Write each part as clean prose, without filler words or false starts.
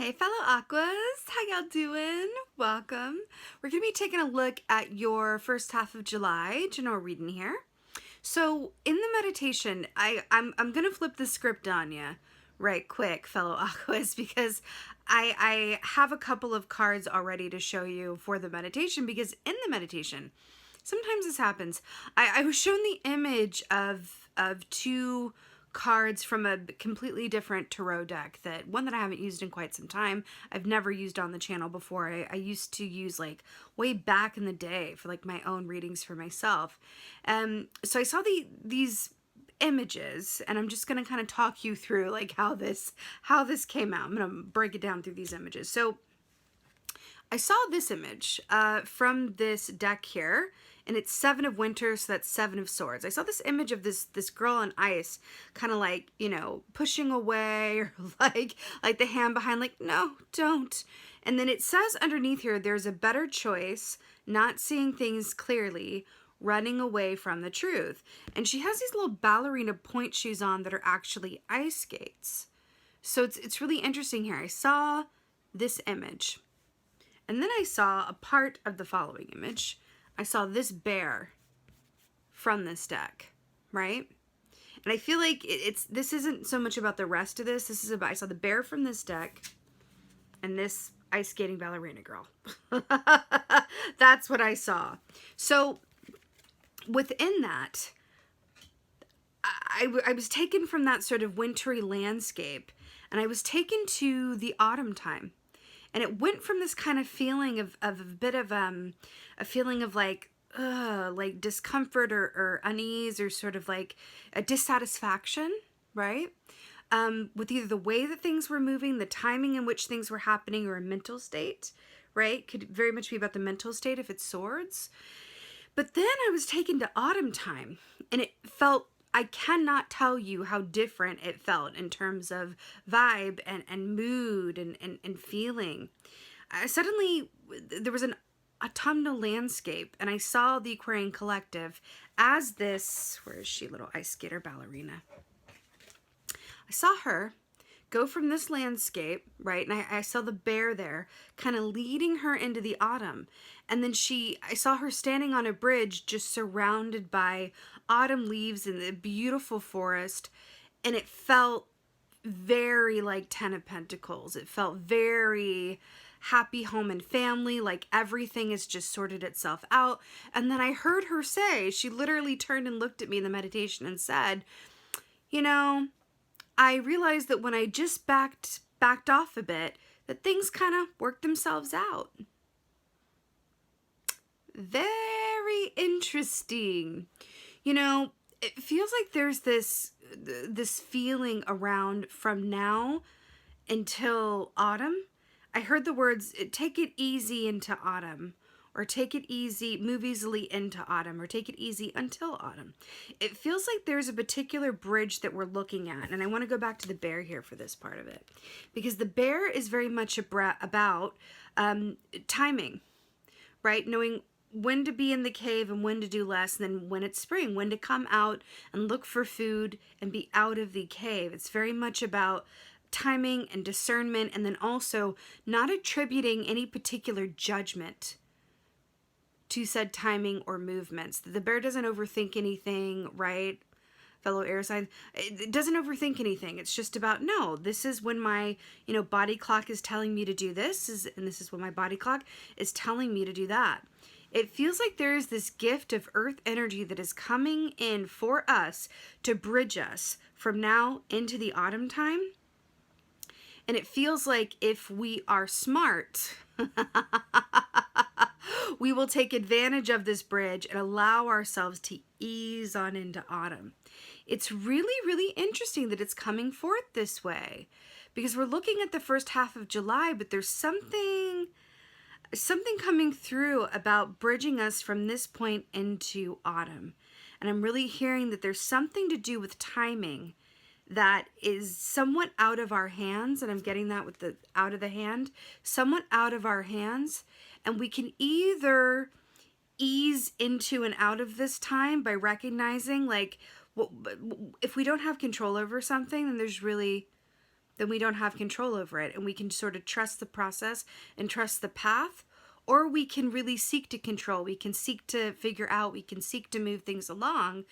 Hey fellow Aquas, how y'all doing? Welcome. We're going to be taking a look at your first half of July general reading here. So in the meditation, I'm going to flip the script on you right quick, fellow Aquas, because I have a couple of cards already to show you for the meditation, because in the meditation, sometimes this happens. I was shown the image of two cards from a completely different tarot deck, that one that I haven't used in quite some time. I've never used on the channel before. I used to use like way back in the day for like my own readings for myself. So I saw these images, and I'm just going to kind of talk you through like how this came out. I'm going to break it down through these images. So I saw this image from this deck here, and it's Seven of Winter, so that's Seven of Swords. I saw this image of this girl on ice, kind of like, you know, pushing away, or like the hand behind, like, no, don't. And then it says underneath here, there's a better choice, not seeing things clearly, running away from the truth. And she has these little ballerina point shoes on that are actually ice skates. So it's really interesting here. I saw this image. And then I saw a part of the following image. I saw this bear from this deck, right? And I feel like this isn't so much about the rest of this. This is about, I saw the bear from this deck and this ice skating ballerina girl. That's what I saw. So within that, I was taken from that sort of wintry landscape, and I was taken to the autumn time. And it went from this kind of feeling of a bit of a feeling of like discomfort or unease, or sort of like a dissatisfaction, right? With either the way that things were moving, the timing in which things were happening, or a mental state, right? Could very much be about the mental state if it's swords. But then I was taken to autumn time, and it felt, I cannot tell you how different it felt in terms of vibe and mood and feeling. Suddenly, there was an autumnal landscape, and I saw the Aquarian collective as this, where is she, little ice skater ballerina? I saw her go from this landscape, right? And I saw the bear there kind of leading her into the autumn. And then I saw her standing on a bridge just surrounded by autumn leaves in the beautiful forest. And it felt very like Ten of Pentacles. It felt very happy home and family, like everything has just sorted itself out. And then I heard her say, she literally turned and looked at me in the meditation and said, you know, I realized that when I just backed off a bit, that things kind of worked themselves out. Very interesting. You know, it feels like there's this feeling around from now until autumn. I heard the words, take it easy into autumn, or take it easy, move easily into autumn, or take it easy until autumn. It feels like there's a particular bridge that we're looking at, and I want to go back to the bear here for this part of it, because the bear is very much about timing, right? Knowing when to be in the cave and when to do less, and then when it's spring, when to come out and look for food and be out of the cave. It's very much about timing and discernment, and then also not attributing any particular judgment to said timing or movements. The bear doesn't overthink anything, right? Fellow air sign, it doesn't overthink anything. It's just about, no, this is when my, body clock is telling me to do this, and this is when my body clock is telling me to do that. It feels like there is this gift of earth energy that is coming in for us to bridge us from now into the autumn time. And it feels like if we are smart, we will take advantage of this bridge and allow ourselves to ease on into autumn. It's really, really interesting that it's coming forth this way, because we're looking at the first half of July, but there's something coming through about bridging us from this point into autumn. And I'm really hearing that there's something to do with timing that is somewhat out of our hands, and I'm getting that with the out of the hand, somewhat out of our hands, and we can either ease into and out of this time by recognizing, like, if we don't have control over something, then there's then we don't have control over it, and we can sort of trust the process and trust the path. Or we can really seek to control. We can seek to figure out. We can seek to move things along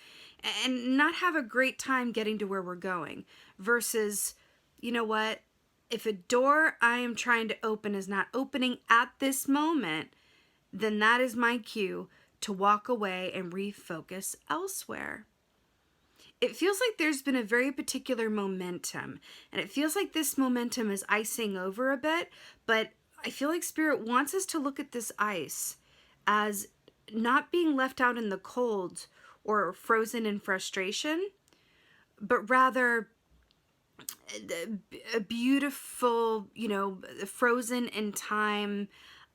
and not have a great time getting to where we're going. Versus, you know what? If a door I am trying to open is not opening at this moment, then that is my cue to walk away and refocus elsewhere. It feels like there's been a very particular momentum, and it feels like this momentum is icing over a bit, but I feel like Spirit wants us to look at this ice as not being left out in the cold or frozen in frustration, but rather a beautiful, frozen in time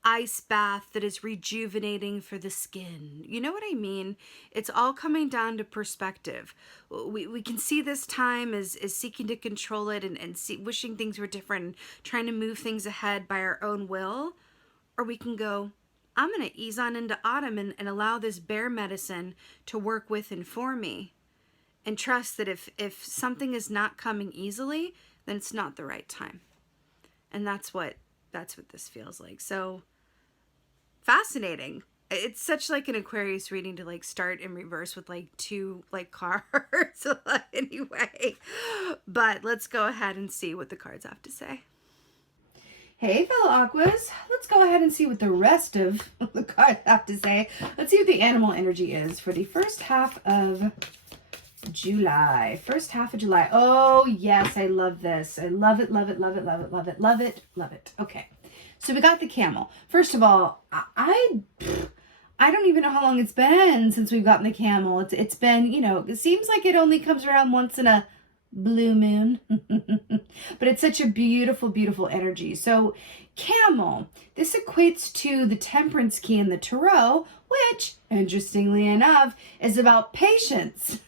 ice bath that is rejuvenating for the skin. You know what I mean? It's all coming down to perspective. We can see this time as seeking to control it and wishing things were different and trying to move things ahead by our own will. Or we can go, I'm going to ease on into autumn and allow this bear medicine to work with and for me. And trust that if something is not coming easily, then it's not the right time. And that's what this feels like. So fascinating. It's such like an Aquarius reading to like start in reverse with like two like cards. Anyway, but let's go ahead and see what the cards have to say. Hey fellow Aquas, let's go ahead and see what the rest of the cards have to say. Let's see what the animal energy is for the first half of July. First half of July. Oh yes, I love this. I love it, love it, love it, love it, love it, love it, love it. Okay. So we got the camel. First of all, I don't even know how long it's been since we've gotten the camel. It's been, it seems like it only comes around once in a blue moon. But it's such a beautiful, beautiful energy. So camel, this equates to the temperance key in the tarot, which, interestingly enough, is about patience,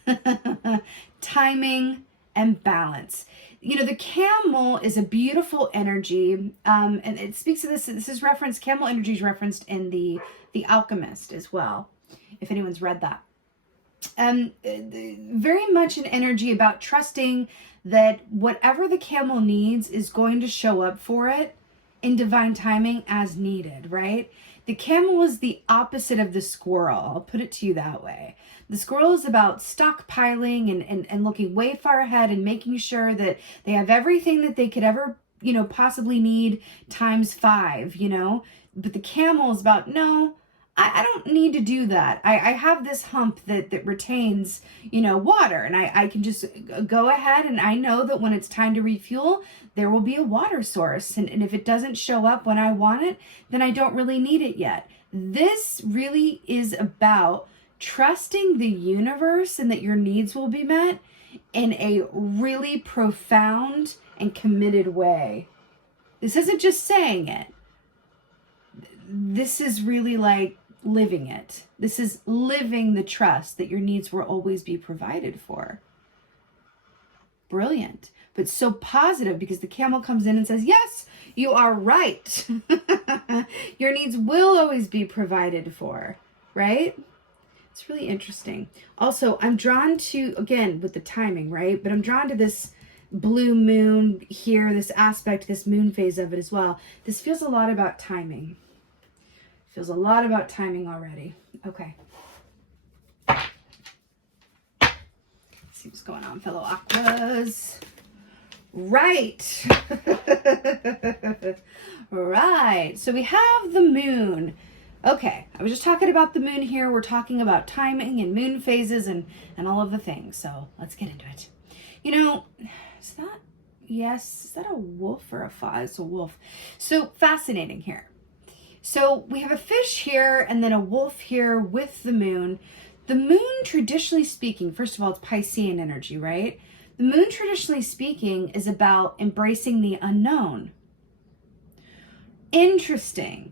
timing, and balance. The camel is a beautiful energy, and it speaks to this. This is referenced, camel energy is referenced in the Alchemist as well, if anyone's read that. Very much an energy about trusting that whatever the camel needs is going to show up for it in divine timing as needed, right? The camel is the opposite of the squirrel. I'll put it to you that way. The squirrel is about stockpiling and looking way far ahead and making sure that they have everything that they could ever, possibly need times 5, But the camel is about, no, I don't need to do that. I have this hump that retains, water, and I can just go ahead, and I know that when it's time to refuel, there will be a water source. And if it doesn't show up when I want it, then I don't really need it yet. This really is about trusting the universe and that your needs will be met in a really profound and committed way. This isn't just saying it. This is really like living it. This is living the trust that your needs will always be provided for. Brilliant. But so positive, because the camel comes in and says, yes, you are right. Your needs will always be provided for, right? It's really interesting. Also, I'm drawn to, again, with the timing, right? But I'm drawn to this blue moon here, this aspect, this moon phase of it as well. This feels a lot about timing. Feels a lot about timing already. Okay. Let's see what's going on, fellow Aquas. Right. Right. So we have the moon. Okay. I was just talking about the moon here. We're talking about timing and moon phases and all of the things. So let's get into it. Is that, yes, is that a wolf or a fox? It's a wolf. So fascinating here. So we have a fish here and then a wolf here with the moon. The moon, traditionally speaking, first of all, it's Piscean energy, right? The moon, traditionally speaking, is about embracing the unknown. Interesting.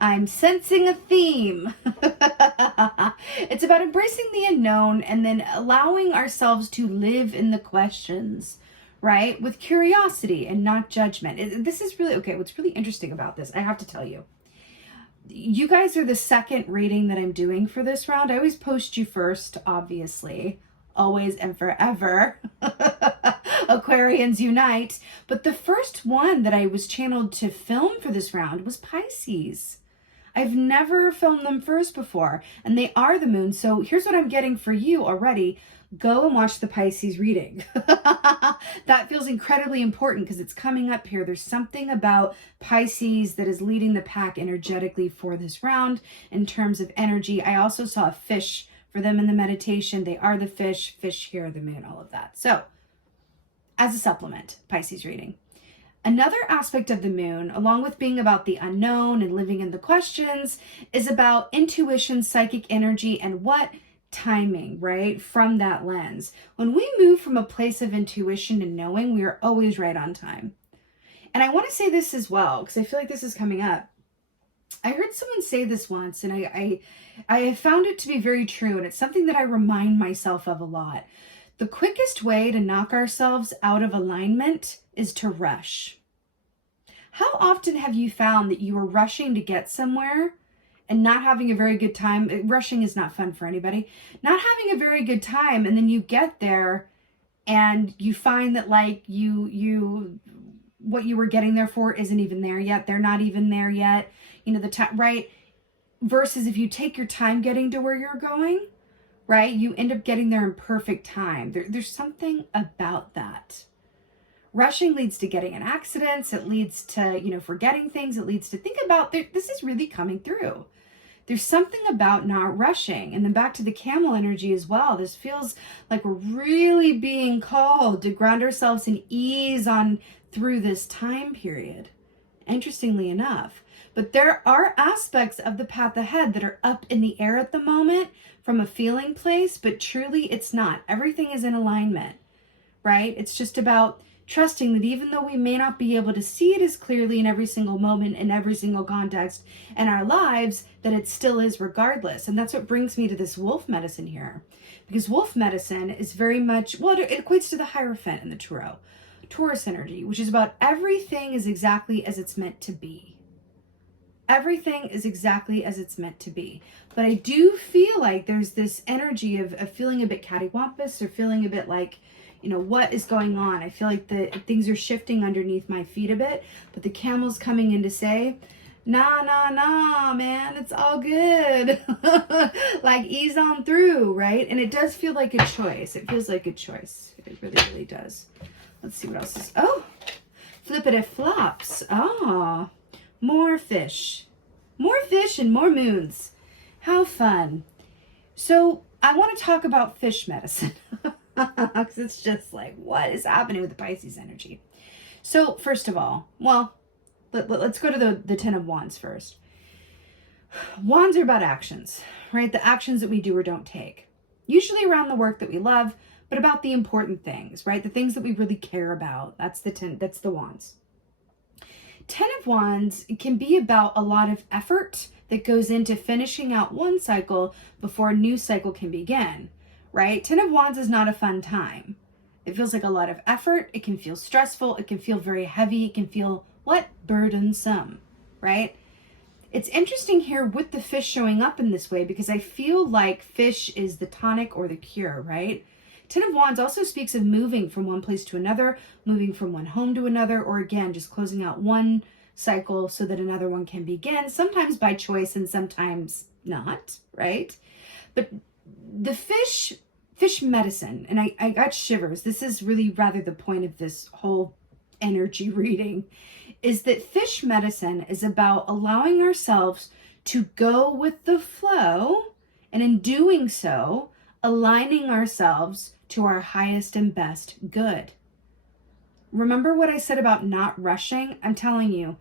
I'm sensing a theme. It's about embracing the unknown and then allowing ourselves to live in the questions, right? With curiosity and not judgment. This is really, okay, what's really interesting about this, I have to tell you. You guys are the second reading that I'm doing for this round. I always post you first, obviously. Always and forever. Aquarians unite. But the first one that I was channeled to film for this round was Pisces. I've never filmed them first before, and they are the moon. So here's what I'm getting for you already. Go and watch the Pisces reading. That feels incredibly important because it's coming up here. There's something about Pisces that is leading the pack energetically for this round in terms of energy. I also saw a fish for them in the meditation. They are the fish here, the moon, all of that. So as a supplement, Pisces reading. Another aspect of the moon, along with being about the unknown and living in the questions, is about intuition, psychic energy, and what? Timing, right? From that lens. When we move from a place of intuition and knowing, we are always right on time. And I want to say this as well, because I feel like this is coming up. I heard someone say this once, and I have found it to be very true, and it's something that I remind myself of a lot. The quickest way to knock ourselves out of alignment is to rush. How often have you found that you are rushing to get somewhere and not having a very good time? Rushing is not fun for anybody. Not having a very good time, and then you get there and you find that like what you were getting there for isn't even there yet. They're not even there yet. You know, the time, right? Versus if you take your time getting to where you're going, right? You end up getting there in perfect time. There's something about that. Rushing leads to getting in accidents. It leads to, forgetting things. It leads to think about, this is really coming through. There's something about not rushing. And then back to the camel energy as well. This feels like we're really being called to ground ourselves and ease on through this time period. Interestingly enough. But there are aspects of the path ahead that are up in the air at the moment from a feeling place, but truly it's not. Everything is in alignment, right? It's just about trusting that even though we may not be able to see it as clearly in every single moment, in every single context in our lives, that it still is regardless. And that's what brings me to this wolf medicine here. Because wolf medicine is very much, well, it equates to the Hierophant in the Tarot. Taurus energy, which is about everything is exactly as it's meant to be. Everything is exactly as it's meant to be. But I do feel like there's this energy of feeling a bit cattywampus or feeling a bit like, what is going on? I feel like things are shifting underneath my feet a bit, but the camel's coming in to say, nah, man, it's all good. Like ease on through, right? And it does feel like a choice. It feels like a choice. It really, really does. Let's see what else is, flippity flops. More fish and more moons. How fun. So I want to talk about fish medicine. Because it's just like, what is happening with the Pisces energy? So first of all, well, let's go to the Ten of Wands first. Wands are about actions, right? The actions that we do or don't take. Usually around the work that we love, but about the important things, right? The things that we really care about. That's the Wands. Ten of Wands can be about a lot of effort that goes into finishing out one cycle before a new cycle can begin. Right? Ten of Wands is not a fun time. It feels like a lot of effort. It can feel stressful. It can feel very heavy. It can feel, burdensome, right? It's interesting here with the fish showing up in this way because I feel like fish is the tonic or the cure, right? Ten of Wands also speaks of moving from one place to another, moving from one home to another, or again, just closing out one cycle so that another one can begin, sometimes by choice and sometimes not, right? But the fish medicine, and I got shivers. This is really rather the point of this whole energy reading, is that fish medicine is about allowing ourselves to go with the flow, and in doing so, aligning ourselves to our highest and best good. Remember what I said about not rushing? I'm telling you,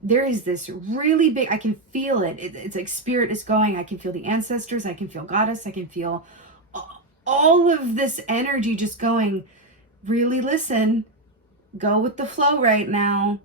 there is this really big, I can feel it. It's like spirit is going. I can feel the ancestors. I can feel goddess. I can feel all of this energy just going, really listen, go with the flow right now.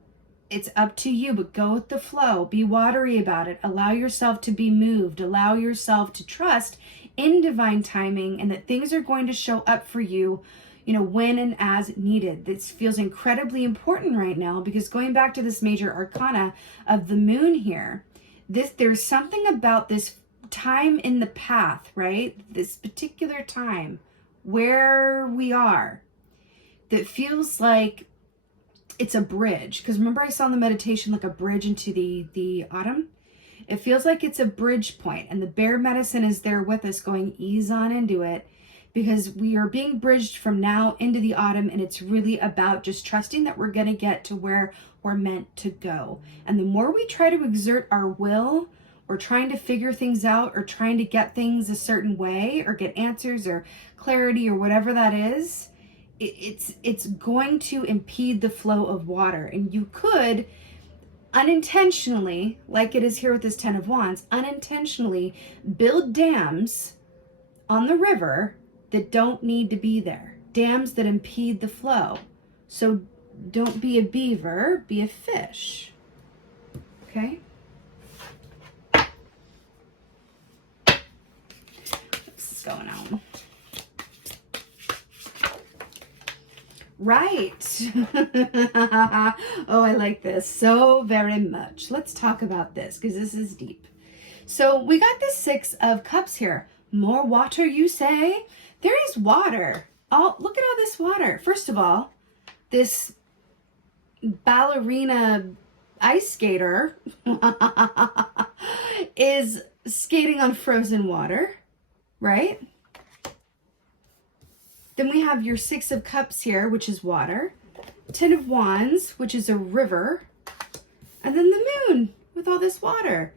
It's up to you, but go with the flow. Be watery about it. Allow yourself to be moved. Allow yourself to trust in divine timing and that things are going to show up for you, when and as needed. This feels incredibly important right now because going back to this major arcana of the moon here, there's something about this time in the path, right? This particular time where we are that feels like it's a bridge. Because remember I saw in the meditation like a bridge into the autumn? It feels like it's a bridge point, and the bear medicine is there with us going ease on into it, because we are being bridged from now into the autumn, and it's really about just trusting that we're going to get to where we're meant to go. And the more we try to exert our will, or trying to figure things out, or trying to get things a certain way, or get answers or clarity or whatever that is, it's going to impede the flow of water. And you could unintentionally, like it is here with this 10 of Wands, unintentionally build dams on the river that don't need to be there. Dams that impede the flow. So don't be a beaver, be a fish. Okay? What's going on? Right. Oh, I like this so very much. Let's talk about this because this is deep. So we got the 6 of Cups here. More water, you say? There is water. Oh, look at all this water. First of all, this ballerina ice skater is skating on frozen water, right? Then we have your 6 of Cups here, which is water. 10 of Wands, which is a river. And then the moon with all this water.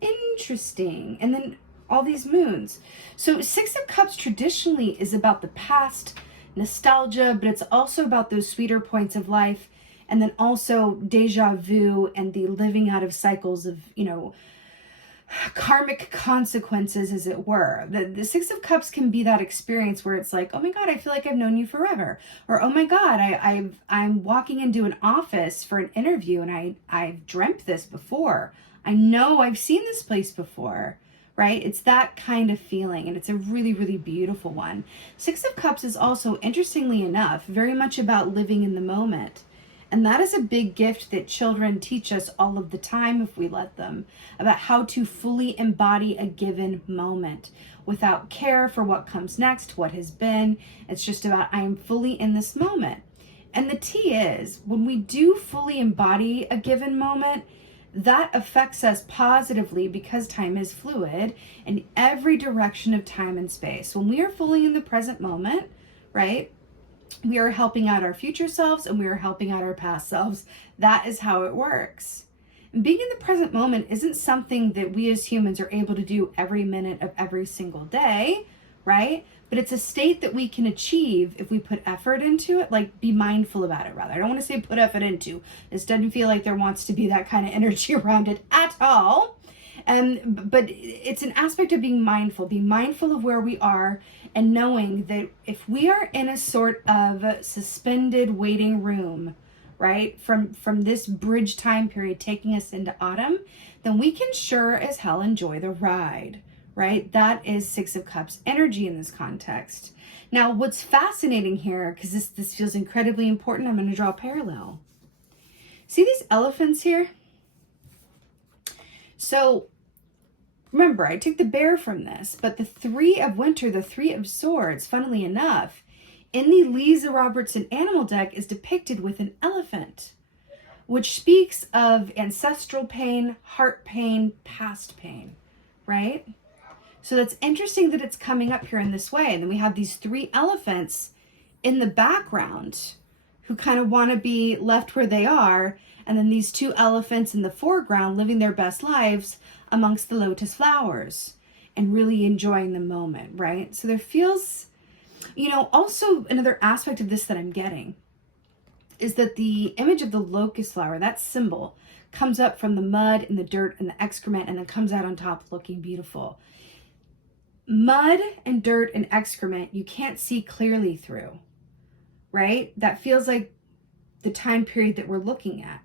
Interesting. And then all these moons. So 6 of Cups traditionally is about the past, nostalgia, but it's also about those sweeter points of life. And then also deja vu and the living out of cycles of, karmic consequences, as it were. The 6 of Cups can be that experience where it's like, oh my God, I feel like I've known you forever. Or, oh my God, I'm walking into an office for an interview and I've dreamt this before. I know I've seen this place before, right? It's that kind of feeling, and it's a really, really beautiful one. 6 of Cups is also, interestingly enough, very much about living in the moment. And that is a big gift that children teach us all of the time, if we let them, about how to fully embody a given moment without care for what comes next, what has been. It's just about, I am fully in this moment. And the T is, when we do fully embody a given moment, that affects us positively because time is fluid in every direction of time and space. When we are fully in the present moment, right? We are helping out our future selves and we are helping out our past selves. That is how it works. And being in the present moment isn't something that we as humans are able to do every minute of every single day, right? But it's a state that we can achieve if we put effort into it, like be mindful about it rather. I don't want to say put effort into. This doesn't feel like there wants to be that kind of energy around it at all. But it's an aspect of being mindful. Be mindful of where we are and knowing that if we are in a sort of suspended waiting room, right, from this bridge time period taking us into autumn, then we can sure as hell enjoy the ride, right? That is 6 of Cups energy in this context. Now, what's fascinating here, because this feels incredibly important, I'm going to draw a parallel. See these elephants here? So remember, I took the bear from this, but the 3 of Winter, the 3 of Swords, funnily enough, in the Lisa Robertson animal deck is depicted with an elephant, which speaks of ancestral pain, heart pain, past pain, right? So that's interesting that it's coming up here in this way. And then we have these 3 elephants in the background who kind of want to be left where they are. And then these 2 elephants in the foreground living their best lives amongst the lotus flowers and really enjoying the moment, right? So there feels, also another aspect of this that I'm getting is that the image of the locust flower, that symbol, comes up from the mud and the dirt and the excrement and then comes out on top looking beautiful. Mud and dirt and excrement, you can't see clearly through, right? That feels like the time period that we're looking at.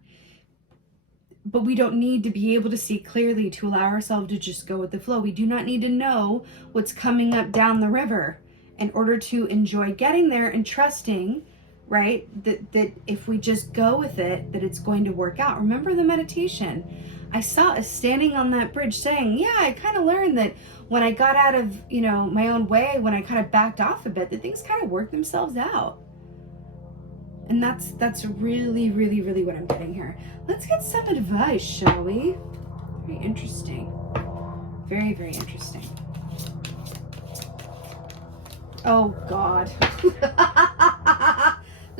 But we don't need to be able to see clearly to allow ourselves to just go with the flow. We do not need to know what's coming up down the river in order to enjoy getting there and trusting, right, that if we just go with it, that it's going to work out. Remember the meditation. I saw us standing on that bridge saying, yeah, I kind of learned that when I got out of, my own way, when I kind of backed off a bit, that things kind of worked themselves out. And that's really, really, really what I'm getting here. Let's get some advice, shall we? Very interesting. Very, very interesting. Oh, God.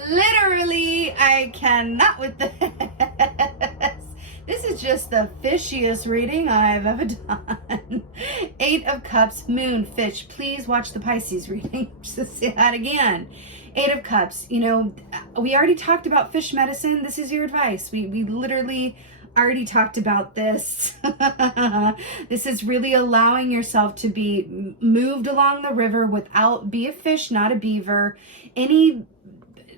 Literally, I cannot with this. This is just the fishiest reading I've ever done. 8 of Cups, Moon, Fish. Please watch the Pisces reading. Just say that again. 8 of Cups. You know, we already talked about fish medicine. This is your advice. We literally already talked about this. This is really allowing yourself to be moved along the river without, be a fish, not a beaver. Any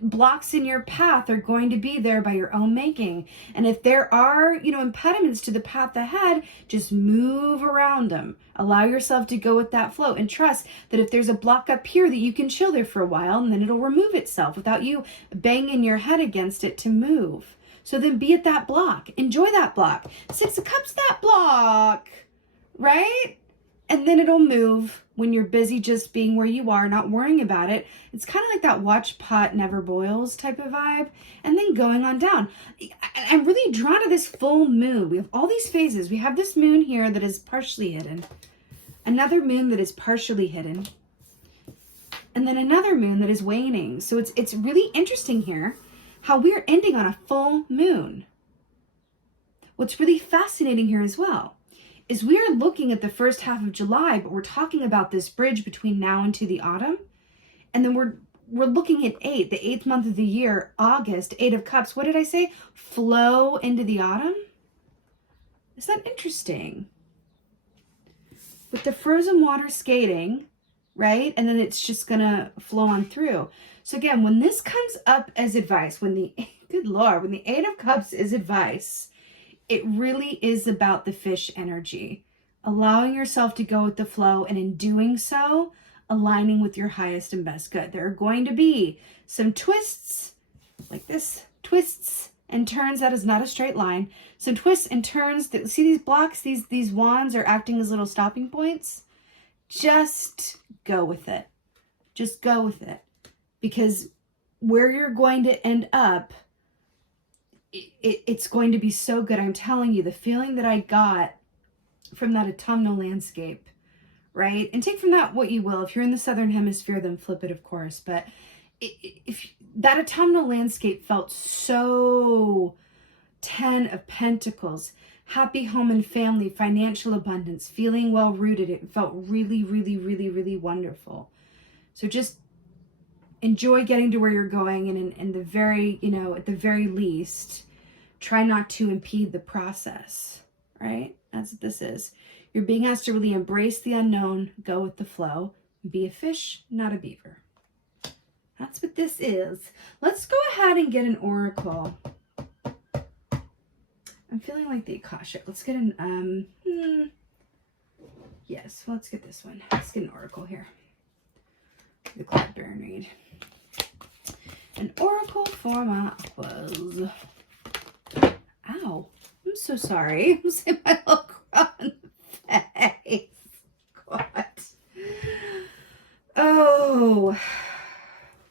blocks in your path are going to be there by your own making. And if there are, you know, impediments to the path ahead, just move around them. Allow yourself to go with that flow and trust that if there's a block up here that you can chill there for a while and then it'll remove itself without you banging your head against it to move. So then be at that block. Enjoy that block. 6 of Cups, that block, right? And then it'll move when you're busy just being where you are, not worrying about it. It's kind of like that watch pot never boils type of vibe. And then going on down. I'm really drawn to this full moon. We have all these phases. We have this moon here that is partially hidden. Another moon that is partially hidden. And then another moon that is waning. So it's really interesting here how we're ending on a full moon. What's really fascinating here as well is we are looking at the first half of July, but we're talking about this bridge between now and to the autumn. And then we're looking at 8, the 8th month of the year, August, 8 of Cups. What did I say? Flow into the autumn? Is that interesting? With the frozen water skating, right? And then it's just going to flow on through. So again, when this comes up as advice, when the, good Lord, when the 8 of Cups is advice, it really is about the fish energy, allowing yourself to go with the flow, and in doing so, aligning with your highest and best good. There are going to be some twists like this, twists and turns. That is not a straight line. Some twists and turns. That, see these blocks, these wands are acting as little stopping points. Just go with it. Just go with it. Because where you're going to end up, it's going to be so good. I'm telling you, the feeling that I got from that autumnal landscape, right? And take from that what you will. If you're in the Southern Hemisphere, then flip it, of course. But if that autumnal landscape felt so 10 of Pentacles, happy home and family, financial abundance, feeling well rooted. It felt really, really, really, really wonderful. So just enjoy getting to where you're going, and in the very, you know, at the very least, try not to impede the process, right? That's what this is. You're being asked to really embrace the unknown, go with the flow, be a fish, not a beaver. That's what this is. Let's go ahead and get an oracle. I'm feeling like the Akashic. Let's get an, yes, let's get this one. Let's get an oracle here. The Colette Baron Reid. An oracle for my aquas. Ow. I'm so sorry. I'm seeing my little crown in the face. God. Oh.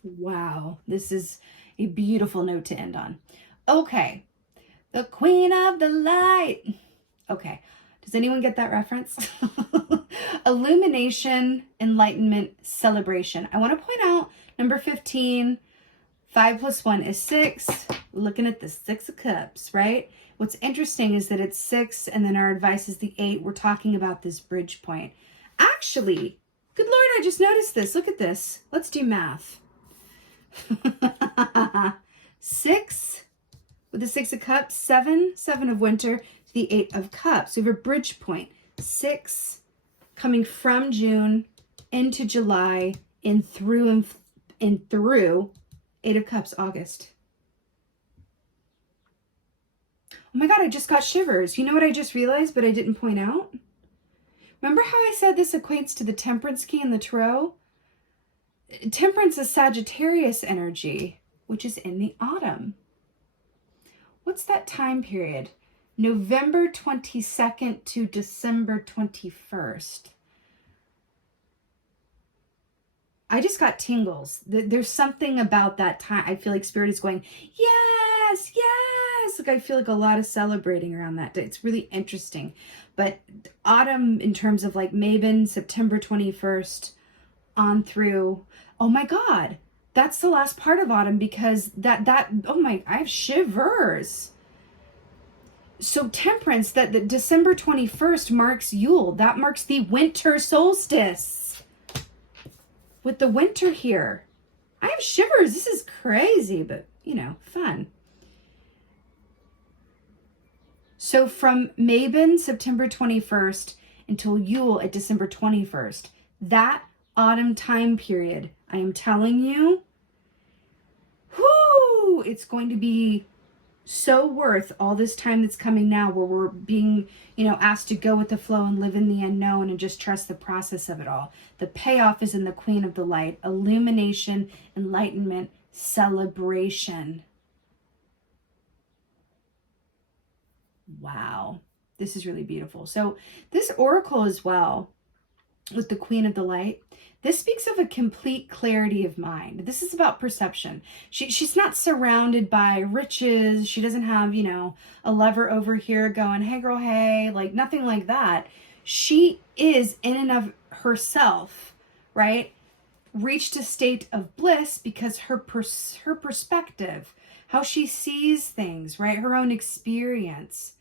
Wow. This is a beautiful note to end on. Okay. The Queen of the Light. Okay. Does anyone get that reference? Illumination, enlightenment, celebration. I want to point out number 15, 5 plus 1 is 6. Looking at the 6 of Cups, right? What's interesting is that it's 6 and then our advice is the 8. We're talking about this bridge point. Actually, good Lord, I just noticed this. Look at this. Let's do math. 6 with the 6 of Cups, 7 of Winter, the 8 of Cups. We have a bridge point. 6 coming from June into July and through 8 of Cups, August. Oh my God, I just got shivers. You know what I just realized, but I didn't point out? Remember how I said this equates to the Temperance key in the Tarot? Temperance is Sagittarius energy, which is in the autumn. What's that time period? November 22nd to December 21st. I just got tingles. There's something about that time. I feel like Spirit is going, yes, yes. Like I feel like a lot of celebrating around that day. It's really interesting. But autumn in terms of like Mabon, September 21st on through, oh my God, that's the last part of autumn because oh my, I have shivers. So Temperance, that December 21st marks Yule. That marks the winter solstice. With the winter here. I have shivers. This is crazy, but, you know, fun. So from Mabon, September 21st, until Yule at December 21st, that autumn time period, I am telling you, whoo, it's going to be so worth all this time that's coming now where we're being, you know, asked to go with the flow and live in the unknown and just trust the process of it all. The payoff is in the Queen of the Light, illumination, enlightenment, celebration. Wow, this is really beautiful. So this oracle as well with the Queen of the Light, this speaks of a complete clarity of mind. This is about perception. She's not surrounded by riches. She doesn't have, you know, a lover over here going, hey girl, hey, like nothing like that. She is in and of herself, right? Reached a state of bliss because her perspective, how she sees things, right? Her own experience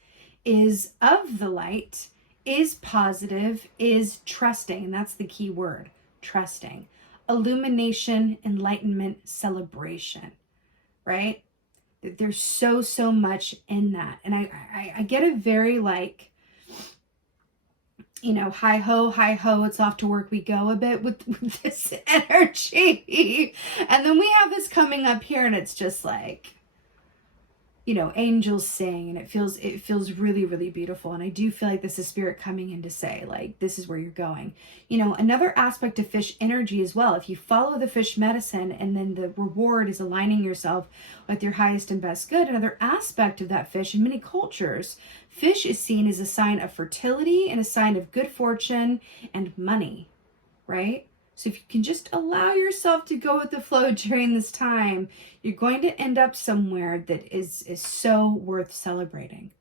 is of the light, is positive, is trusting. And that's the key word. Trusting, illumination, enlightenment, celebration, right? There's so much in that. And I get a very like, you know, hi ho, it's off to work we go a bit with this energy. And then we have this coming up here and it's just like, you know, angels sing and it feels really, really beautiful. And I do feel like this is Spirit coming in to say, like, this is where you're going. You know, another aspect of fish energy as well, if you follow the fish medicine and then the reward is aligning yourself with your highest and best good, another aspect of that fish in many cultures, fish is seen as a sign of fertility and a sign of good fortune and money, right? So if you can just allow yourself to go with the flow during this time, you're going to end up somewhere that is so worth celebrating,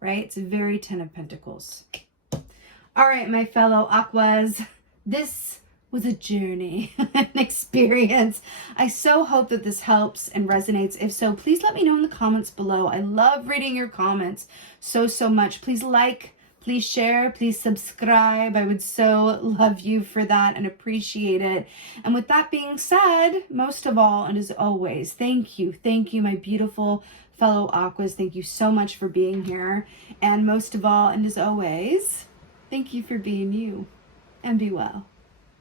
right? It's a very 10 of Pentacles. All right, my fellow Aquas, this was a journey, an experience. I so hope that this helps and resonates. If so, please let me know in the comments below. I love reading your comments so much. Please like, please share, please subscribe. I would so love you for that and appreciate it. And with that being said, most of all, and as always, thank you, my beautiful fellow Aquas. Thank you so much for being here. And most of all, and as always, thank you for being you. And be well.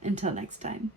Until next time.